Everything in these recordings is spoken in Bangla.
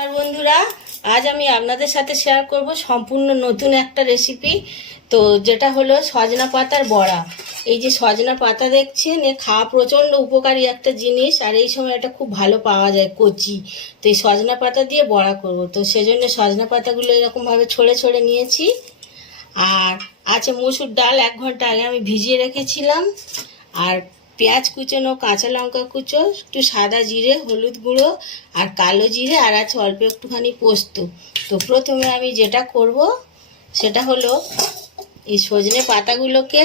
আর বন্ধুরা, আজ আমি আপনাদের সাথে শেয়ার করব সম্পূর্ণ নতুন একটা রেসিপি। তো যেটা হলো সজনা পাতার বড়া। এই যে সজনা পাতা দেখছেন, এ খাওয়া প্রচণ্ড উপকারী একটা জিনিস, আর এই সময় এটা খুব ভালো পাওয়া যায় কচি। তো এই সজনা পাতা দিয়ে বড়া করব। তো সেজন্য সজনা পাতাগুলো এরকমভাবে ছড়ে ছড়ে নিয়েছি। আর আছে মসুর ডাল, 1 ঘন্টা আগে আমি ভিজিয়ে রেখেছিলাম। আর পেঁয়াজ কুচোনো, কাঁচা লঙ্কা কুচো, একটু সাদা জিরে, হলুদ গুঁড়ো আর কালো জিরে, আর আছে অল্প একটুখানি পোস্ত। তো প্রথমে আমি যেটা করব সেটা হলো এই সজনে পাতাগুলোকে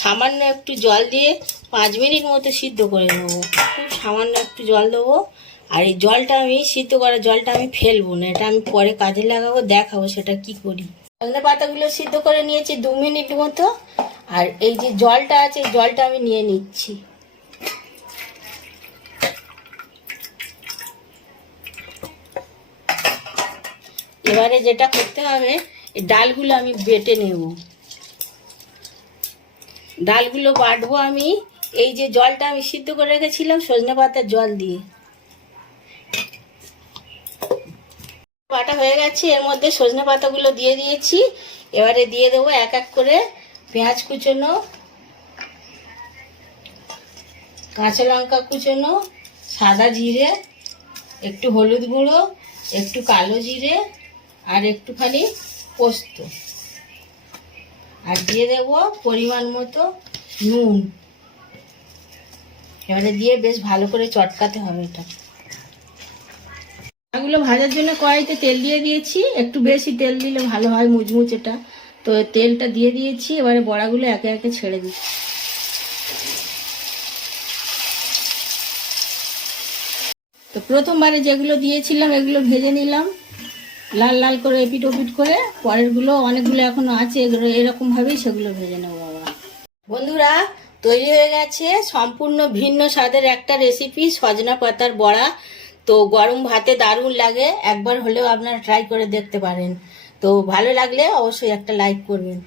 সামান্য একটু জল দিয়ে 5 মিনিট মতো সিদ্ধ করে নেবো। খুব সামান্য একটু জল দেবো। আর এই জলটা আমি সিদ্ধ করা জলটা আমি ফেলবো না, এটা আমি পরে কাজে লাগাবো, দেখাবো সেটা কি করি। সজনে পাতাগুলো সিদ্ধ করে নিয়েছি 2 মিনিট মতো। আর এই যে জলটা আছে, এই জলটা আমি নিয়ে নিচ্ছি। এবারে যেটা করতে হবে, এই ডালগুলো আমি বেটে নেব। ডালগুলো বাটবো আমি এই যে জলটা আমি সিদ্ধ করে রেখেছিলাম সজনে পাতার জল দিয়ে। বাটা হয়ে গেছে, এর মধ্যে সজনে পাতাগুলো দিয়ে দিয়েছি। এবারে দিয়ে দেবো এক এক করে পেঁয়াজ কুচোনো, কাঁচা লঙ্কা কুচোনো, সাদা জিরে, একটু হলুদ গুঁড়ো, একটু কালো জিরে আর একটুখানি পোস্ত, আর দিয়ে দেব পরিমাণ মতো নুন। এবারে দিয়ে বেশ ভালো করে চটকাতে হবে এটা। এগুলো ভাজার জন্য কড়াইতে তেল দিয়ে দিয়েছি, একটু বেশি তেল দিলে ভালো হয় মুচমুচেটা। তো তেলটা দিয়ে দিয়েছি, এবারে বড়াগুলো একে একে ছেড়ে দিচ্ছি। তো প্রথমবারে যেগুলো দিয়েছিলাম এগুলো ভেজে নিলাম লাল লাল করে, এপিট ওপিট করে। পরেরগুলো অনেকগুলো এখনো আছে, এগুলো এরকমভাবেই সেগুলো ভেজে নেবো। বাবা বন্ধুরা, তৈরি হয়ে গেছে সম্পূর্ণ ভিন্ন স্বাদের একটা রেসিপি, সজনা পাতার বড়া। তো গরম ভাতে দারুণ লাগে, একবার হলেও আপনারা ট্রাই করে দেখতে পারেন। তো ভালো লাগলে অবশ্যই একটা লাইক করবেন।